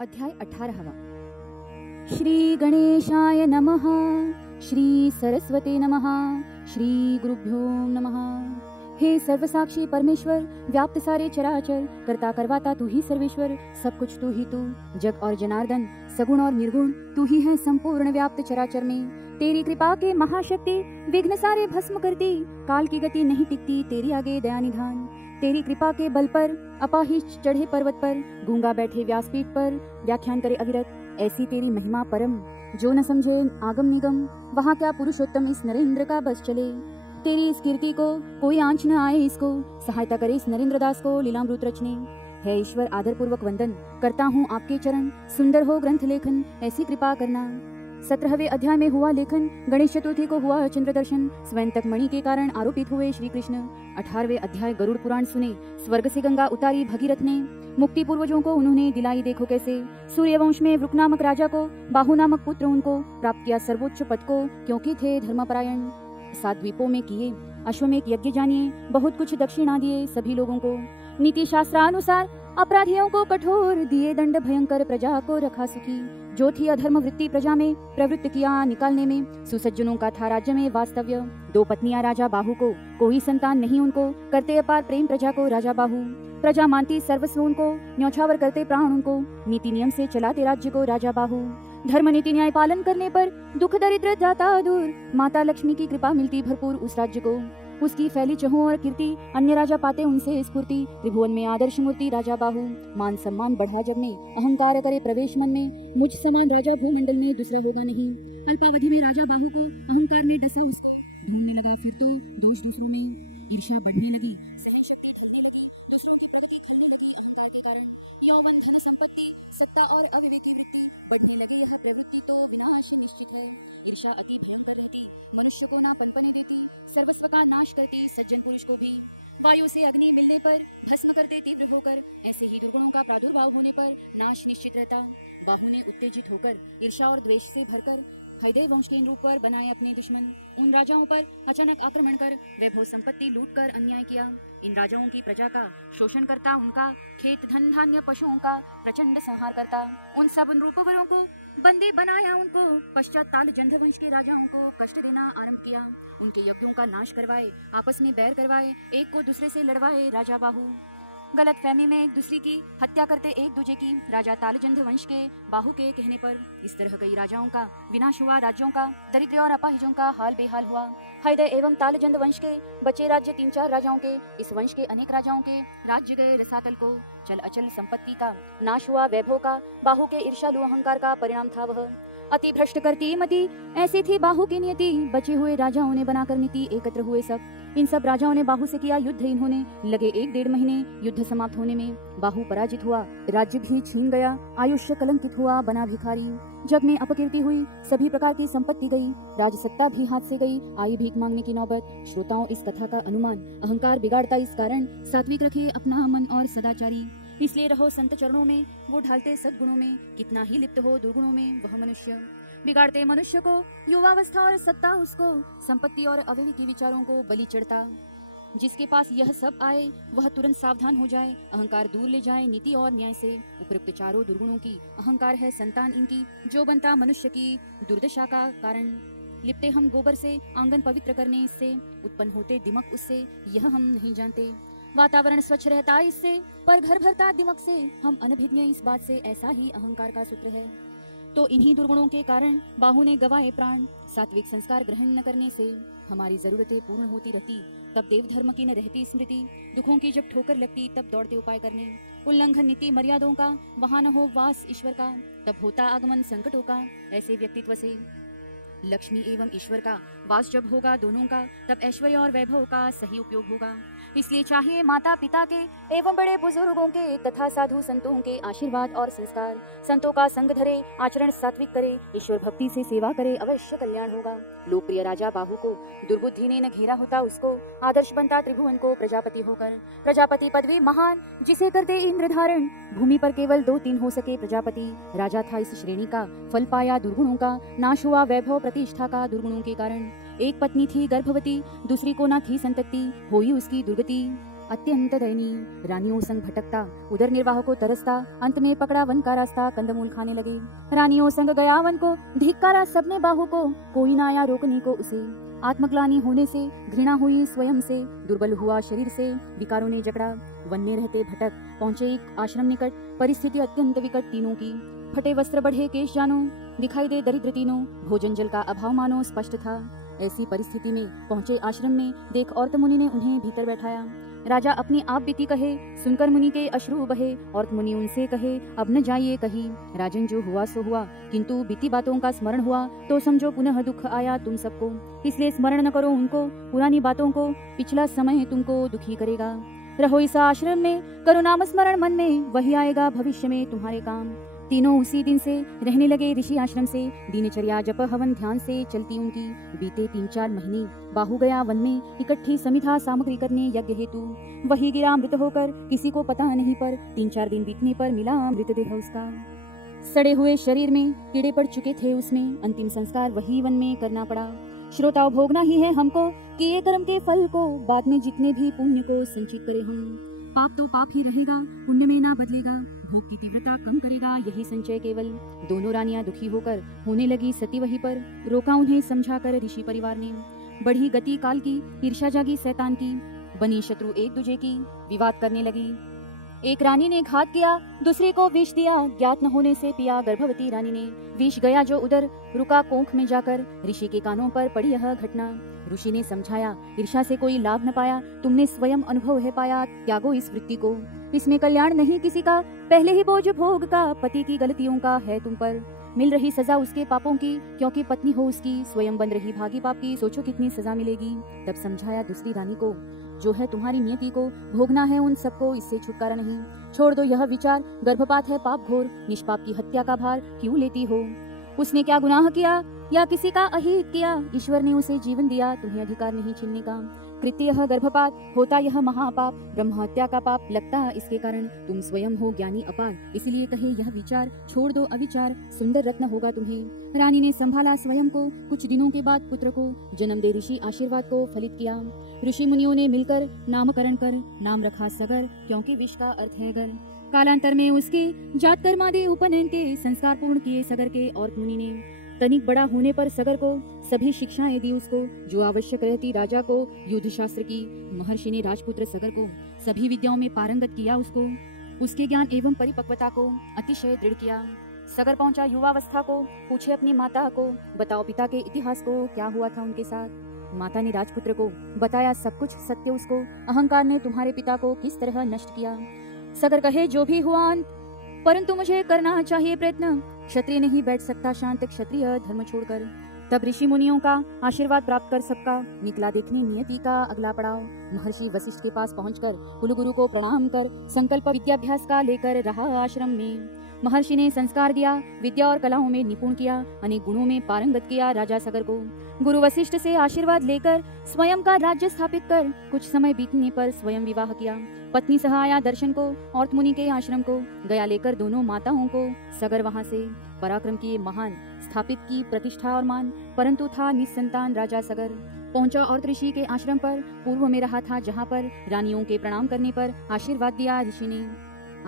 अध्याय 18। श्री गणेशाय नमः। श्री सरस्वती नमः। श्री गुरुभ्यो नमः। हे सर्वसाक्षी परमेश्वर, व्याप्त सारे चराचर, करता करवाता तू ही सर्वेश्वर, सब कुछ तू ही तू, जग और जनार्दन, सगुण और निर्गुण तू ही है संपूर्ण व्याप्त चराचर में। तेरी कृपा के महाशक्ति विघ्न सारे भस्म करती, काल की गति नहीं टिकती तेरी आगे दया निधान। तेरी कृपा के बल पर अपाहिज चढ़े पर्वत पर, गूंगा बैठे व्यासपीठ पर व्याख्यान करे अविरत, ऐसी तेरी महिमा परम, जो न समझे आगम निगम, वहाँ क्या पुरुषोत्तम इस नरेंद्र का बस चले। तेरी इस कीर्ति को कोई आंच न आए, इसको सहायता करे इस नरेंद्र दास को लीलामृत रचने। है ईश्वर आदर पूर्वक वंदन, करता हूँ आपके चरण, सुंदर हो ग्रंथ लेखन, ऐसी कृपा करना। 17वें अध्याय में हुआ लेखन। गणेश चतुर्थी को हुआ चंद्र दर्शन, स्वयं तक मणि के कारण आरोपित हुए श्री कृष्ण। 18वें अध्याय गरुड़ पुराण सुने, स्वर्ग से गंगा उतारी भगीरथ ने, मुक्ति पूर्वजों को उन्होंने दिलाई देखो कैसे। सूर्यवंश में वृक नामक राजा को, बाहु नामक पुत्र उनको प्राप्त किया सर्वोच्च पद को, क्योंकि थे धर्मपरायण। 7 द्वीपों में किए अश्वमेध यज्ञ जानिए, बहुत कुछ दक्षिणा दिए सभी लोगों को। नीति शास्त्रानुसार अपराधियों को कठोर दिए दंड, भयंकर प्रजा को रखा सुखी। जो थी अधर्म वृत्ति प्रजा में, प्रवृत्त किया निकालने में, सुसज्जनों का था राज्य में वास्तव्य। 2 पत्नियां राजा बाहु को, कोई संतान नहीं उनको, करते अपार प्रेम प्रजा को राजा बाहु। प्रजा मानती सर्वस्व उनको, न्यौछावर करते प्राण उनको, नीति नियम से चलाते राज्य को राजा बाहु। धर्म नीति न्याय पालन करने पर दुख दरिद्र जाता दूर, माता लक्ष्मी की कृपा मिलती भरपूर उस राज्य को। उसकी फैली चहु और कीर्ति, अन्य राजा पाते उनसे स्फूर्ति। त्रिभुवन में आदर्श मूर्ति राजा बाहु, मान सम्मान बढ़ा जग में, अहंकार करे प्रवेश मन में, मुझ समान राजा भूमंडल में दूसरा होगा नहीं। अल्पावधि में राजा बाहु को अहंकार ने डसा उसको, ढूंढने लगा फिर तो दोष दूसरों में। ईर्ष्या बढ़ने लगी, सहन शक्ति ढलने लगी, दूसरों की प्रगति खलने लगी अहंकार के कारण। यौवन धन संपत्ति सत्ता और अविवेकी वृत्ति बढ़ने लगे, यह प्रवृत्ति तो विनाश निश्चित है। ईर्ष्या अति भयंकर रहती, मनुष्य को ना पनपने देती, सर्वस्व का नाश करती सज्जन पुरुष को भी। वायु से अग्नि मिलने पर भस्म करते तीव्र होकर, ऐसे ही दुर्गुणों का प्रादुर्भाव होने पर नाश निश्चित रहता। बाहु ने उत्तेजित होकर ईर्ष्या और द्वेष से भरकर हृदय वंश के रूप पर बनाए अपने दुश्मन। उन राजाओं पर अचानक आक्रमण कर वैभव संपत्ति लूट कर अन्याय किया। इन राजाओं की प्रजा का शोषण करता, उनका खेत धन धान्य पशुओं का प्रचंड संहार करता। उन सब रूपवरों को बंदी बनाया उनको, पश्चात ताल जंध वंश के राजाओं को कष्ट देना आरंभ किया। उनके यज्ञों का नाश करवाए, आपस में बैर करवाए, एक को दूसरे से लड़वाए राजा बाहु। गलत फहमी में एक दूसरे की हत्या करते एक दूजे की, राजा तालजंध वंश के बाहु के कहने पर। इस तरह कई राजाओं का विनाश हुआ, राज्यों का, दरिद्र और अपाहिजों का हाल बेहाल हुआ। हृदय एवं तालजंध वंश के बचे राज्य 3-4 राजाओं के, इस वंश के अनेक राजाओं के राज्य गए रसातल को। चल अचल संपत्ति का नाश हुआ, वैभव का, बाहु के ईर्ष्यालु अहंकार का परिणाम था वह। अति भ्रष्ट करती मति, ऐसी थी बाहु की नियति, बचे हुए राजाओं ने बनाकर नीति एकत्र हुए सब। इन सब राजाओं ने बाहु से किया युद्ध, इन्होंने लगे 1-1.5 महीने युद्ध समाप्त होने में। बाहु पराजित हुआ, राज्य भी छीन गया, आयुष्य कलंकित हुआ, बना भिखारी। जग में अपकीर्ति हुई, सभी प्रकार की संपत्ति गई, राजसत्ता भी हाथ से गई, आई भीख मांगने की नौबत। श्रोताओं इस कथा का अनुमान, अहंकार बिगाड़ता इस कारण, सात्विक रखे अपना मन और सदाचारी। इसलिए रहो संत चरणों में, वो ढालते सद्गुणों में, कितना ही लिप्त हो दुर्गुणों में वह मनुष्य। बिगाड़ते मनुष्य को युवावस्था और सत्ता उसको, संपत्ति और अविवेकी विचारों को बलि चढ़ता। जिसके पास यह सब आए वह तुरंत सावधान हो जाए, अहंकार दूर ले जाए नीति और न्याय से। उपयुक्त चारों दुर्गुणों की अहंकार है संतान इनकी, जो बनता मनुष्य की दुर्दशा का कारण। लिपटे हम गोबर से, आंगन पवित्र करने इससे, उत्पन्न होते दिमक उससे, यह हम नहीं जानते। वातावरण स्वच्छ रहता इससे, पर घर भरता दिमक से, हम अनभिज्ञ इस बात से, ऐसा ही अहंकार का सूत्र है। तो इन्हीं दुर्गुणों के कारण बाहु ने गवाए प्राण। सात्विक संस्कार ग्रहण न करने से हमारी जरूरतें पूर्ण होती रहती, तब देव धर्म की न रहती स्मृति। दुखों की जब ठोकर लगती, तब दौड़ते उपाय करने। उल्लंघन नीति मर्यादों का, वहां न हो वास ईश्वर का, तब होता आगमन संकटों का ऐसे व्यक्तित्व से। लक्ष्मी एवं ईश्वर का वास जब होगा दोनों का, तब ऐश्वर्य और वैभव का सही उपयोग होगा। इसलिए चाहिए माता पिता के एवं बड़े बुजुर्गों के तथा साधु संतों के आशीर्वाद और संस्कार। संतों का संग धरे, आचरण सात्विक करे, ईश्वर भक्ति से सेवा करे, अवश्य कल्याण होगा। लोकप्रिय राजा बाहु को दुर्बुद्धि ने न घेरा होता उसको, आदर्श बनता त्रिभुवन को प्रजापति होकर। प्रजापति पदवी महान, जिसे करते इंद्र धारण, भूमि पर केवल 2-3 हो सके प्रजापति। राजा था इस श्रेणी का, फल पाया दुर्गुणों का, नाश हुआ वैभव प्रतिष्ठा का दुर्गुणों के कारण। एक पत्नी थी गर्भवती, दूसरी को न थी संतति, होई उसकी दुर्गति। अत्यंत दयनीय। रानियों संग भटकता, उदर निर्वाह को तरसता, अंत में पकड़ा वन का रास्ता, कंदमूल खाने लगे। रानियों संग गया वन को, धिक्कारा सबने बाहु को, कोई ना आया रोकने को उसे। आत्मग्लानि होने से, घृणा हुई स्वयं से, दुर्बल हुआ शरीर से, विकारों ने जकड़ा। वन में रहते भटक पहुंचे एक आश्रम निकट, परिस्थिति अत्यंत विकट तीनों की। फटे वस्त्र बढ़े केश जानो, दिखाई दे दरिद्र तीनों, भोजन जल का अभाव मानो स्पष्ट था। ऐसी परिस्थिति में पहुंचे आश्रम में, देख औरत मुनि ने उन्हें भीतर बैठाया। राजा अपनी आप बीती कहे, सुनकर मुनि के अश्रु बहे। औरत मुनि उनसे कहे, अब न जाइए कहीं। राजन जो हुआ सो हुआ, किंतु बीती बातों का स्मरण हुआ तो समझो पुनः दुख आया तुम सबको। इसलिए स्मरण न करो उनको, पुरानी बातों को, पिछला समय तुमको दुखी करेगा। रहो इस आश्रम में, करो नाम स्मरण मन में, वही आएगा भविष्य में तुम्हारे काम। तीनों उसी दिन से रहने लगे ऋषि आश्रम से। दिनचर्या जप हवन ध्यान से चलती उनकी। बीते 3-4 महीने बाहु गया वन में, इकट्ठी समिधा सामग्री करने यज्ञ हेतु। वही गिरा मृत होकर, किसी को पता नहीं, पर 3-4 दिन बीतने पर मिला मृतदेह उसका। सड़े हुए शरीर में कीड़े पड़ चुके थे उसमें, अंतिम संस्कार वही वन में करना पड़ा। श्रोताओ, भोगना ही है हमको किए कर्म के फल को, बाद में जितने भी पुण्य को संचित करें हम। पाप तो पाप ही रहेगा, पुण्य में ना बदलेगा, भोग की तीव्रता कम करेगा यही संचय केवल। दोनों रानियां दुखी होकर होने लगी सती वहीं पर, रोका उन्हें समझाकर ऋषि परिवार ने। बढ़ी गति काल की, ईर्ष्या जागी शैतान की, बनी शत्रु एक दूजे की, विवाद करने लगी। एक रानी ने घात किया, दूसरी को विष दिया, ज्ञात न होने से पिया गर्भवती रानी ने। विष गया जो उधर, रुका कोंख में जाकर, ऋषि के कानों पर पड़ी यह घटना। ऋषि ने समझाया, ईर्ष्या से कोई लाभ न पाया, तुमने स्वयं अनुभव है पाया, त्यागो इस वृत्ति को। इसमें कल्याण नहीं किसी का, पहले ही बोझ भोग का, पति की गलतियों का है तुम पर। मिल रही सजा उसके पापों की, क्योंकि पत्नी हो उसकी, स्वयं बन रही भागी पाप की, सोचो कितनी सजा मिलेगी। तब समझाया दूसरी रानी को, जो है तुम्हारी नियति को, भोगना है उन सबको, इससे छुटकारा नहीं। छोड़ दो यह विचार, गर्भपात है पाप घोर, निष्पाप की हत्या का भार क्यों लेती हो। उसने क्या गुनाह किया या किसी का अहित किया, ईश्वर ने उसे जीवन दिया, तुम्हें अधिकार नहीं छीनने का। कृत्य यह गर्भपात, होता यह महापाप, ब्रह्म हत्या का पाप लगता इसके कारण। तुम स्वयं हो ज्ञानी अपार, इसलिए कहे यह विचार, छोड़ दो अविचार, सुंदर रत्न होगा तुम्हें। रानी ने संभाला स्वयं को, कुछ दिनों के बाद पुत्र को जन्म दे ऋषि आशीर्वाद को फलित किया। ऋषि मुनियों ने मिलकर नामकरण कर नाम रखा सगर, क्योंकि विष का अर्थ है गर। कालांतर में उसके जात कर्मादि उपनयन के संस्कार पूर्ण किए सगर के। और मुनि ने तनिक बड़ा होने पर सगर को सभी शिक्षाएं दी उसको, जो आवश्यक रहती राजा को युद्ध शास्त्र की। महर्षि ने राजपुत्र सगर को सभी विद्याओं में पारंगत किया उसको, उसके ज्ञान एवं परिपक्वता को अतिशय दृढ़ किया। सगर पहुंचा युवावस्था को, पूछे अपनी माता को, बताओ पिता के इतिहास को, क्या हुआ था उनके साथ। माता ने राजपुत्र को बताया सब कुछ सत्य उसको, अहंकार ने तुम्हारे पिता को किस तरह नष्ट किया। सगर कहे जो भी हुआ अंत, परंतु मुझे करना चाहिए प्रयत्न, क्षत्रिय नहीं बैठ सकता शांत क्षत्रिय धर्म छोड़कर। तब ऋषि मुनियों का आशीर्वाद प्राप्त कर सबका निकला देखने नियति का अगला पड़ाव। महर्षि वशिष्ठ के पास पहुंचकर कुलगुरु को प्रणाम कर संकल्प विद्याभ्यास का लेकर रहा आश्रम में। महर्षि ने संस्कार दिया, विद्या और कलाओं में निपुण किया, अनेक गुणों में पारंगत किया राजा सगर को। गुरु वशिष्ठ से आशीर्वाद लेकर स्वयं का राज्य स्थापित कर, कुछ समय बीतने पर स्वयं विवाह किया। पत्नी सह आया दर्शन को, और मुनि के आश्रम को गया लेकर दोनों माताओं को। सगर वहां से पराक्रम किए महान, स्थापित की प्रतिष्ठा और मान, परंतु था निसंतान राजा सगर। पहुंचा और ऋषि के आश्रम पर, पूर्व में रहा था जहाँ पर। रानियों के प्रणाम करने पर आशीर्वाद दिया ऋषि ने।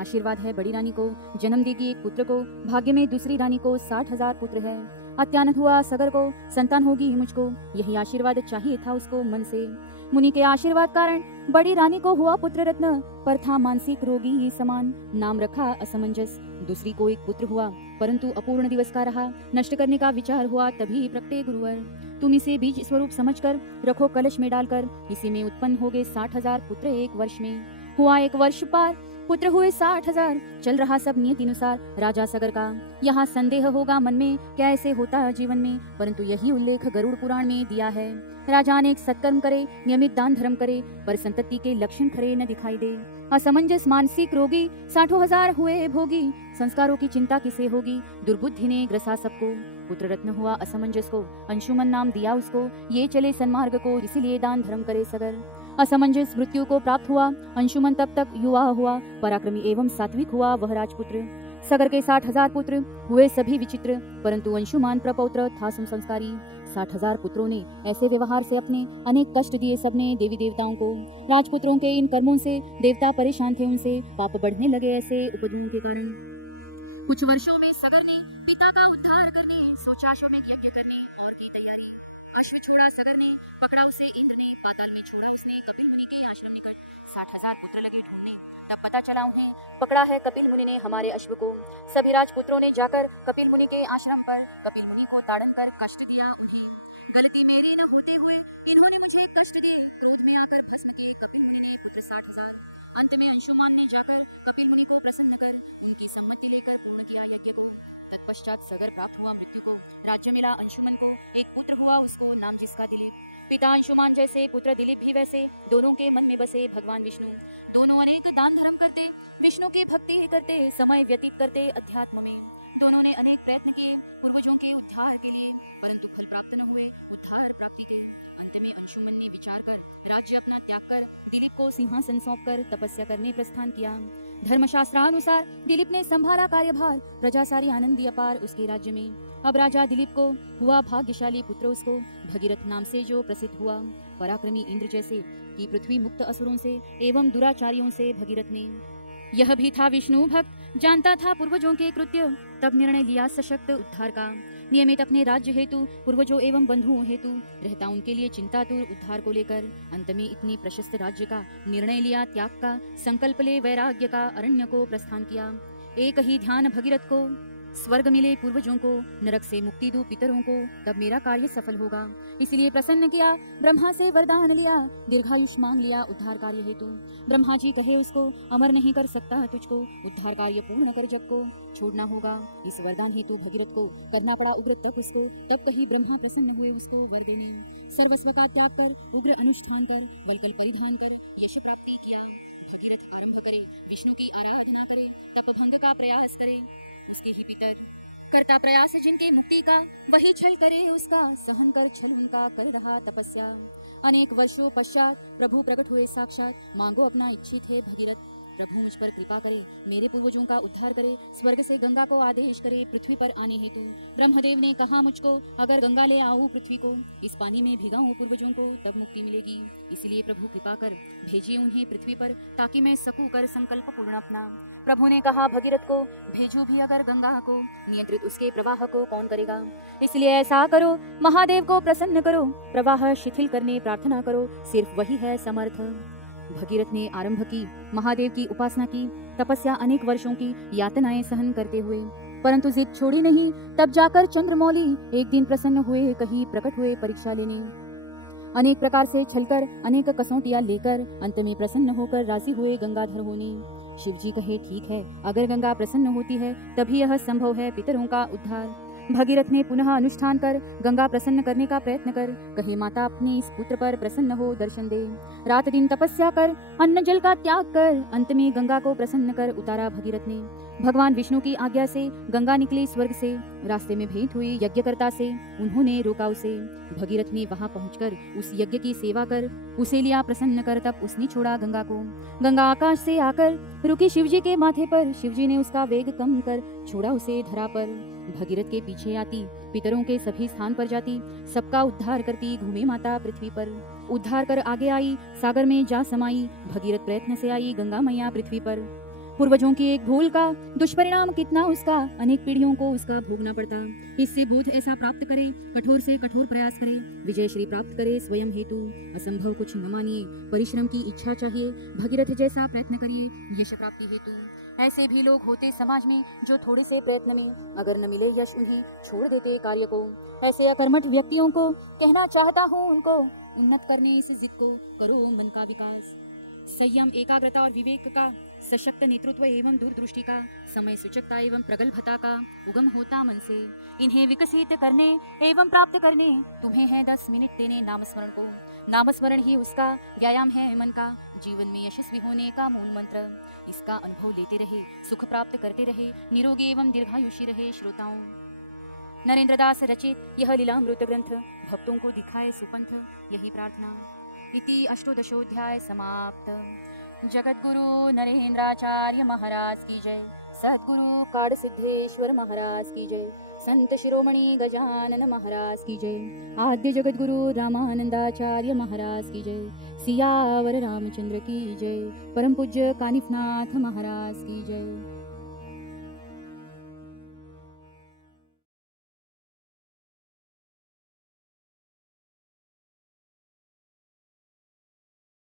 आशीर्वाद है बड़ी रानी को जन्म देगी एक पुत्र को, भाग्य में दूसरी रानी को 60,000 पुत्र है। अत्यानंद हुआ सगर को, संतान होगी मुझको, यही आशीर्वाद चाहिए था उसको मन से। मुनि के आशीर्वाद कारण बड़ी रानी को हुआ पुत्र रत्न, पर था मानसिक रोगी ही समान, नाम रखा असमंजस। दूसरी को एक पुत्र हुआ, परंतु अपूर्ण दिवस का रहा, नष्ट करने का विचार हुआ, तभी प्रकटे गुरुवर। तुम इसे बीज स्वरूप समझकर रखो कलश में डालकर, इसी में उत्पन्न हो गए 60,000 पुत्र एक वर्ष में। हुआ एक वर्ष पार, पुत्र हुए 60,000, चल रहा सब नियति अनुसार राजा सगर का। यहाँ संदेह होगा मन में, क्या ऐसे होता जीवन में, परंतु यही उल्लेख गरुड़ पुराण में दिया है। राजा अनेक सत्कर्म करे, नियमित दान धर्म करे, पर संतति के लक्षण खरे न दिखाई दे। असमंजस मानसिक रोगी, 60,000 हुए भोगी, संस्कारों की चिंता किसे होगी, दुर्बुद्धि ने ग्रसा सबको। पुत्र रत्न हुआ असमंजस को, अंशुमन नाम दिया उसको, ये चले सन्मार्ग को, इसीलिए दान धर्म करे सगर। असमंजस मृत्यु को प्राप्त हुआ, अंशुमन तब तक युवा हुआ, पराक्रमी एवं सात्विक हुआ वह राजपुत्र। सगर के 60,000 पुत्र हुए सभी विचित्र, परंतु अंशुमान प्रपौत्र था सुसंस्कारी। 60,000 पुत्रों ने ऐसे व्यवहार से अपने अनेक कष्ट दिए सबने देवी देवताओं को। राजपुत्रों के इन कर्मों से देवता परेशान थे, उनसे पाप बढ़ने लगे ऐसे उपद्रवों के कारण। कुछ वर्षों में सगर ने पिता का उद्धार करने सोचा अश्वमेध यज्ञ करने और की तैयारी। अश्व छोड़ा सगर ने, पकड़ा उसे इंद्र ने, पाताल में छोड़ा उसने कपिल मुनि के आश्रम निकट। 60,000 पुत्र लगे ढूंढने, तब पता चला उन्हें पकड़ा है कपिल मुनि ने हमारे अश्व को। सभी राजपुत्रों ने जाकर कपिल मुनि के आश्रम पर कपिल मुनि को ताड़न कर कष्ट दिया उन्हें। गलती मेरी न होते हुए इन्होंने मुझे कष्ट दिए, क्रोध में आकर भस्म किए कपिल मुनि ने पुत्र 60,000। अंत में अंशुमान ने जाकर कपिल मुनि को प्रसन्न कर उनकी सम्मति लेकर पूर्ण किया यज्ञ को। तत्पश्चात सगर प्राप्त हुआ मृत्यु को, राज्य मिला अंशुमन को, एक पुत्र हुआ उसको, नाम जिसका दिलीप। पिता अंशुमान जैसे पुत्र दिलीप भी वैसे, दोनों के मन में बसे भगवान विष्णु। दोनों अनेक दान धर्म करते, विष्णु की भक्ति करते, समय व्यतीत करते अध्यात्म में। दोनों ने अनेक प्रयत्न किए पूर्वजों के उद्धार के लिए, परंतु फल प्राप्त न हुए उद्धार प्राप्ति के। अंत में अंशुमन ने विचार कर राज्य अपना त्याग कर दिलीप को सिंहासन सौंपकर तपस्या करने प्रस्थान किया। धर्मशास्त्रानुसार दिलीप ने संभाला कार्यभार, प्रजा सारी आनंदी अपार उसके राज्य में। अब राजा दिलीप को हुआ भाग्यशाली पुत्र उसको, भगीरथ नाम से जो प्रसिद्ध हुआ। पराक्रमी इंद्र जैसे की पृथ्वी मुक्त असुरों से एवं दुराचारियों से भगीरथ ने। यह भी था विष्णु भक्त, जानता था पूर्वजों के कृत्य, तब निर्णय लिया सशक्त उद्धार का। नियमित अपने राज्य हेतु पूर्वजों एवं बंधुओं हेतु रहता उनके लिए चिंतातुर उद्धार को लेकर। अंत में इतने प्रशस्त राज्य का निर्णय लिया त्याग का, संकल्प ले वैराग्य का, अरण्य को प्रस्थान किया। एक ही ध्यान भगीरथ को, स्वर्ग मिले पूर्वजों को, नरक से मुक्ति दो पितरों को, तब मेरा कार्य सफल होगा। इसलिए प्रसन्न किया, ब्रह्मा से वरदान लिया, दीर्घायुष मांग लिया उद्धार कार्य हेतु। ब्रह्मा जी कहे उसको, अमर नहीं कर सकता तुझको, उद्धार कार्य पूर्ण कर जग को छोड़ना होगा। इस वरदान हेतु भगीरथ को करना पड़ा उग्र तप उसको, तब कही ब्रह्मा प्रसन्न हुए उसको वर देने। सर्वस्व का त्याग कर, उग्र अनुष्ठान कर, वलकल परिधान कर यश प्राप्ति किया। भगीरथ आरंभ करे, विष्णु की आराधना करे, तप भंग का प्रयास करे उसके ही पितर। करता प्रयास जिनके मुक्ति का, वही छल करे उसका, सहन कर छल उनका कर रहा तपस्या। अनेक वर्षों पश्चात प्रभु प्रकट हुए साक्षात, मांगो अपना इच्छित है भगीरथ। प्रभु मुझ पर कृपा करे, मेरे पूर्वजों का उद्धार करे, स्वर्ग से गंगा को आदेश करे पृथ्वी पर आने हेतु। ब्रह्मदेव ने कहा मुझको, अगर गंगा ले आऊं पृथ्वी को, इस पानी में भिगाऊं पूर्वजों को, तब मुक्ति मिलेगी। इसलिए प्रभु कृपा कर भेजिए उन्हें पृथ्वी पर, ताकि मैं सकूं कर संकल्प पूर्ण अपना। प्रभु ने कहा भगीरथ को, भेजू भी अगर गंगा को, नियंत्रित उसके प्रवाह को कौन करेगा। इसलिए ऐसा करो, महादेव को प्रसन्न करो, प्रवाह शिथिल करने प्रार्थना करो, सिर्फ वही है समर्थ। भगीरथ ने आरंभ की, महादेव की उपासना की, तपस्या अनेक वर्षों की यातनाएं सहन करते हुए, परंतु जिद छोड़ी नहीं। तब जाकर चंद्रमौली एक दिन प्रसन्न हुए, कहीं प्रकट हुए परीक्षा लेने। अनेक प्रकार से छलकर, अनेक कसौटियां लेकर, अंत में प्रसन्न होकर राजी हुए गंगाधर होने। शिवजी कहे, ठीक है, अगर गंगा प्रसन्न होती है तभी यह संभव है पितरों का उद्धार। भगीरथ ने पुनः अनुष्ठान कर गंगा प्रसन्न करने का प्रयत्न कर, कहे माता अपने इस पुत्र पर प्रसन्न हो, दर्शन दे। रात दिन तपस्या कर, अन्न जल का त्याग कर, अंत में गंगा को प्रसन्न कर उतारा भगीरथ ने। भगवान विष्णु की आज्ञा से गंगा निकली स्वर्ग से, रास्ते में भेंट हुई यज्ञकर्ता से, उन्होंने रोका उसे। भगीरथ ने वहां पहुंचकर उस यज्ञ की सेवा कर, उसे लिया प्रसन्न कर, तब उसने छोड़ा गंगा को। गंगा आकाश से आकर रुकी शिवजी के माथे पर, शिवजी ने उसका वेग कम कर छोड़ा उसे धरा पर। भगीरथ के पीछे आती, पितरों के सभी स्थान पर जाती, सबका उद्धार करती, घूमे माता पृथ्वी पर। उद्धार कर आगे आई, सागर में जा समाई, भगीरथ प्रयत्न से आई गंगा मैया पृथ्वी पर। पूर्वजों की एक भूल का दुष्परिणाम कितना उसका, अनेक पीढ़ियों को उसका भोगना पड़ता। इससे बोध ऐसा प्राप्त करे, कठोर से कठोर प्रयास करे, विजय श्री प्राप्त करे स्वयं हेतु। असंभव कुछ न मानिए, परिश्रम की इच्छा चाहिए, भगीरथ जैसा प्रयत्न करिए यश प्राप्ति हेतु। ऐसे भी लोग होते समाज में, जो थोड़े से प्रयत्न में अगर न मिले यश, उन्हें छोड़ देते कार्य को। ऐसे अकर्मठ व्यक्तियों को कहना चाहता हूँ, उनको उन्नत करने इस जिद को करो मन का विकास। संयम, एकाग्रता और विवेक का, सशक्त नेतृत्व एवं दूरदृष्टि का, समय सूचकता एवं प्रगल्भता का उगम होता मन से। इन्हें विकसित करने एवं प्राप्त करने तुम्हें है 10 मिनट देने नामस्मरण को। नामस्मरण ही उसका व्यायाम है मन का, जीवन में यशस्वी होने का मूल मंत्र। इसका अनुभव लेते रहे, सुख प्राप्त करते रहे, निरोगी एवं दीर्घायुषी रहे श्रोताओं। नरेंद्र दास रचित यह लीलामृत ग्रंथ भक्तों को दिखाए सुपंथ, यही प्रार्थना। इति अष्टोदशोध्याय समाप्त। जगद्गुरु नरेंद्राचार्य महाराज की जय। सद्गुरु काड़ सिद्धेश्वर महाराज की जय। संत शिरोमणि गजानन महाराज की जय। आद्य जगत गुरु रामानंदाचार्य महाराज की जय। सियावर रामचंद्र की जय। परम पूज्य कानिफनाथ महाराज की जय।